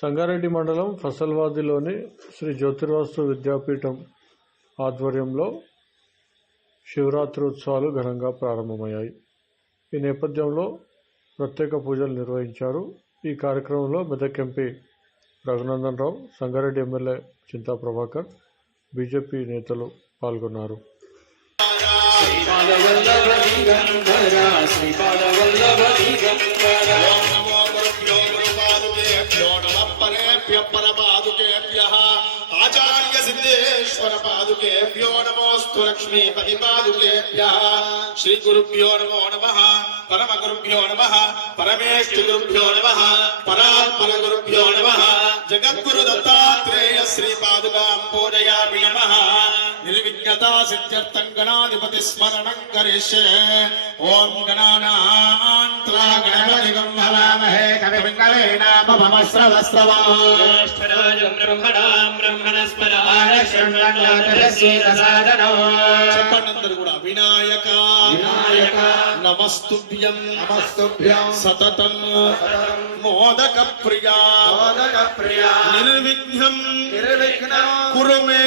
సంగారెడ్డి మండలం ఫసల్వాదిలోని శ్రీ జ్యోతిర్వాస్తు విద్యాపీఠం ఆధ్వర్యంలో శివరాత్రి ఉత్సవాలు ఘనంగా ప్రారంభమయ్యాయి. ఈ నేపథ్యంలో ప్రత్యేక పూజలు నిర్వహించారు. ఈ కార్యక్రమంలో Medak MP Raghunandan Rao Sangareddy MLA Chinta Prabhakar BJP నేతలు పాల్గొన్నారు. శ్రీపాదవల్లభ పరేభ్య పరపాదుకేభ్య ఆచార్య సిద్ధేశ్వర పాదుకేభ్యో నమోస్తు లక్ష్మీపతి పాదుకేభ్య శ్రీ గురుభ్యో నమో నమ పరమ గురుభ్యో నమ పరమేష్ఠి గురుభ్యో నమ పరాత్మన గురుభ్యో నమ జగద్గురు దత్తాత్రేయ శ్రీ పాదుకాం పూజయామి నమ నిర్విఘ్నతా సిద్ధ్యర్థం గణాధిపతి స్మరణం కరిష్యే ఓం గణానాంత్రా గణపతిగం హవామహే చెప్పండి కూడా. వినాయక. వినాయక. నమస్తుభ్యం. నమస్తుభ్యం. సతతం. మోదక ప్రియా మోదక ప్రియా నిర్విఘ్నం. నిర్విఘ్నం. కురు మే.